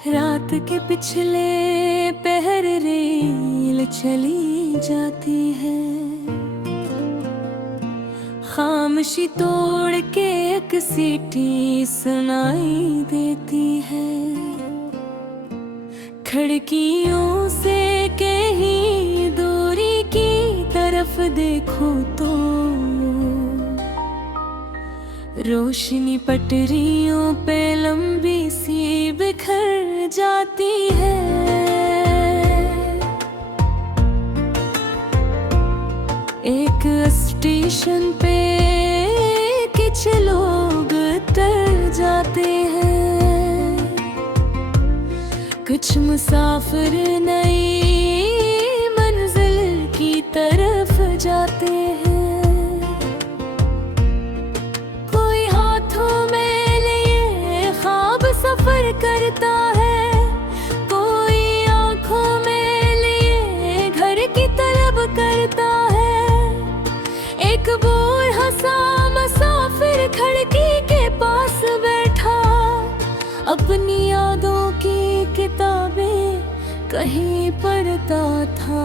रात के पिछले पहर रेल चली जाती है, खामोशी तोड़ के एक सीटी सुनाई देती है। खिड़कियों से कहीं दूरी की तरफ देखो तो रोशनी पटरियों पे लंबी सी बिखर जाती है। एक स्टेशन पे कुछ लोग उतर जाते हैं, कुछ मुसाफिर नई मंजिल की तरफ जाते हैं। कोई हाथों में लिए ख्वाब सफर करता है, कोई आंखों में लिए घर की तलब करता है। एक बूढ़ा सा मुसाफिर खिड़की के पास बैठा, अपनी यादों की किताबें कहीं पढ़ता था।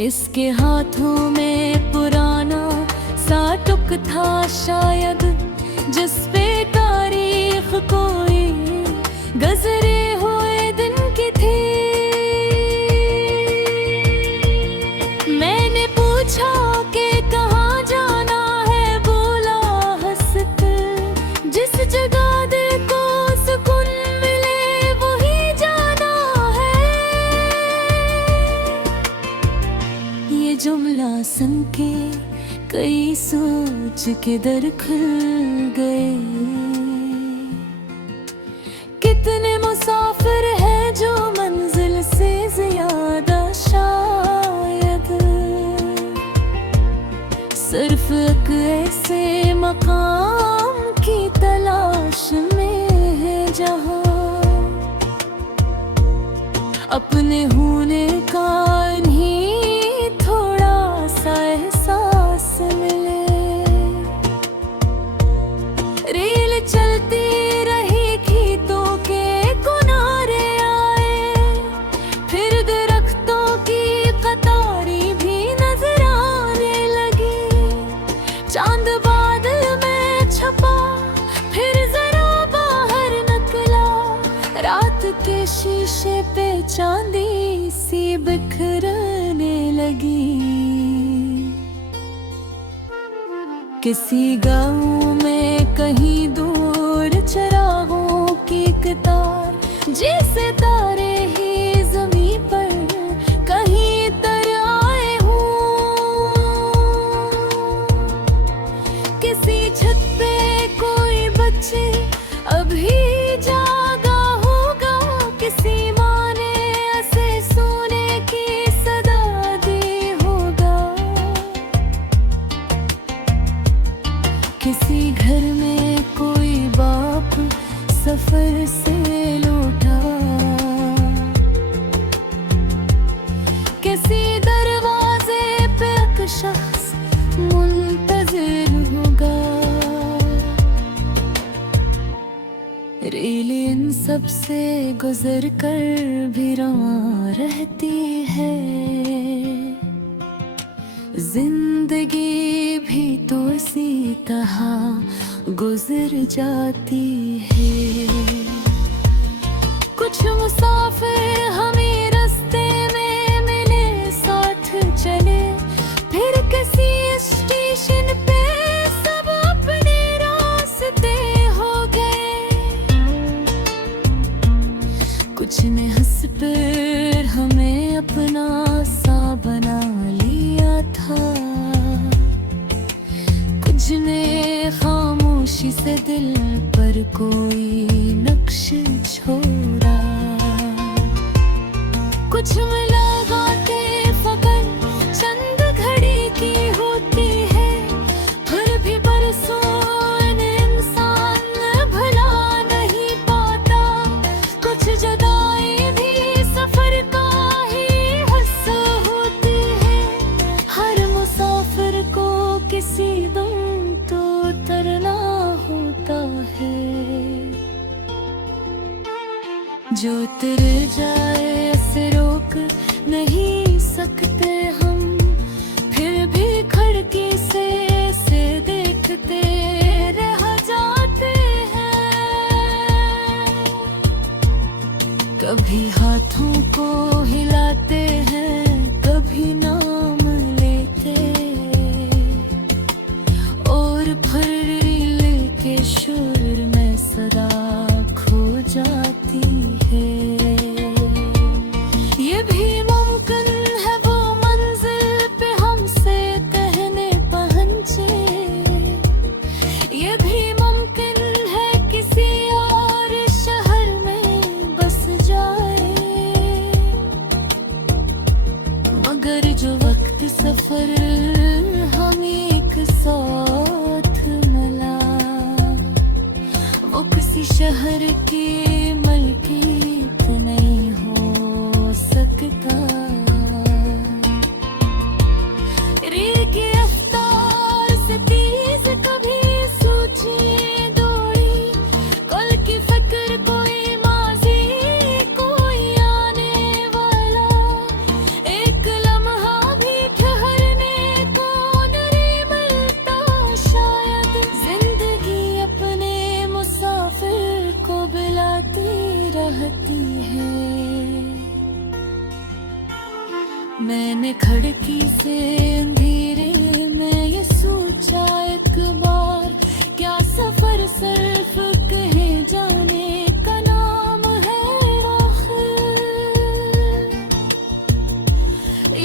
इसके हाथों में पुराना सा टुक था शायद, जिस पे तारीख कोई गुज़रे हुए दिन की थी। मैंने पूछा कि कहाँ जाना है, बोला हंसकर, जिस जगह दिल को सुकून मिले वही जाना है। ये जुमला सुन के कई सोच के दर खुल गए। कितने मुसाफिर हैं जो मंजिल से ज्यादा शायद सिर्फ एक ऐसे मकाम की तलाश में है जहां अपने होने का नहीं थोड़ा सा एहसास मिले। रेल चलती रही, खेतों के किनारे आए, फिर दरख्तों की कतारी भी नजर आने लगी। चांद बादल में छपा, फिर जरा बाहर निकला, रात के शीशे पे चांदी सी बिखरने लगी। किसी गाँव में कहीं दूर चरागों की कतार, जैसे तारे ही ज़मीं पर कहीं तर आए हों। किसी छत पे कोई बच्चे अभी जागा होगा, किसी माँ ने ऐसे सोने की सदा दी होगा। किसी घर में कोई बाप सफर से लौटा, किसी दरवाजे पे एक शख्स मुंतजिर होगा। रेल इन सब से गुजर कर भी रवां रहती है, जिंदगी भी तो इसी तरह गुजर जाती है। कुछ मुसाफिर हमें रास्ते में मिले, साथ चले, फिर किसी स्टेशन पे सब अपने रास्ते हो गए। कुछ ने हंस कर हमें अपना सा बना लिया था, कुछ ने खामोशी से दिल पर कोई नक्श छोड़ा। कुछ में लगाते फकत चंद घड़ी की होती है, फिर भी बरसों इंसान भुला नहीं पाता। कुछ जुदाई भी सफर का ही हिस्सा होती है, हर मुसाफिर को किसी दम तो उतरना होता है। जो उतर जाए ऐसे रोक नहीं सकते हम, फिर भी खिड़की से ऐसे देखते रह जाते हैं। कभी हाथों को हिलाते हैं, कभी नाम लेते, और फर्रील के शुर में सदा खो जाती है। ये भी मुमकिन है वो मंजिल पे हमसे कहने पहुंचे, ये भी मुमकिन है किसी और शहर में बस जाए, मगर जो वक्त सफर हम एक साथ मिला, वो किसी शहर की मलकीत नहीं हो सकता। रील की रफ्तार से तेज कभी सूझी दौड़ी, कल की फिक्र कोई माजी कोई आने वाला, एक लम्हा भी ठहरने को नहीं मिलता शायद। जिंदगी अपने मुसाफिर को बुलाती रहती है। मैंने खिड़की से अंधेरे में ये सोचा एक बार, क्या सफर सिर्फ कहीं जाने का नाम है आखिर,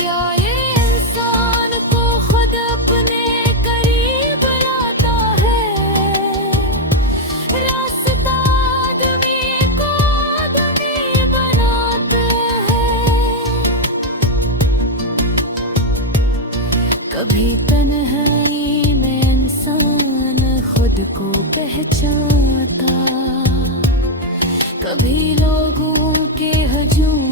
या ये इंसान को खुद अपने करीब लाता है। रास्ता आदमी को आदमी बनाता है। कभी तन्हाई में इंसान खुद को पहचानता, कभी लोगों के हजूम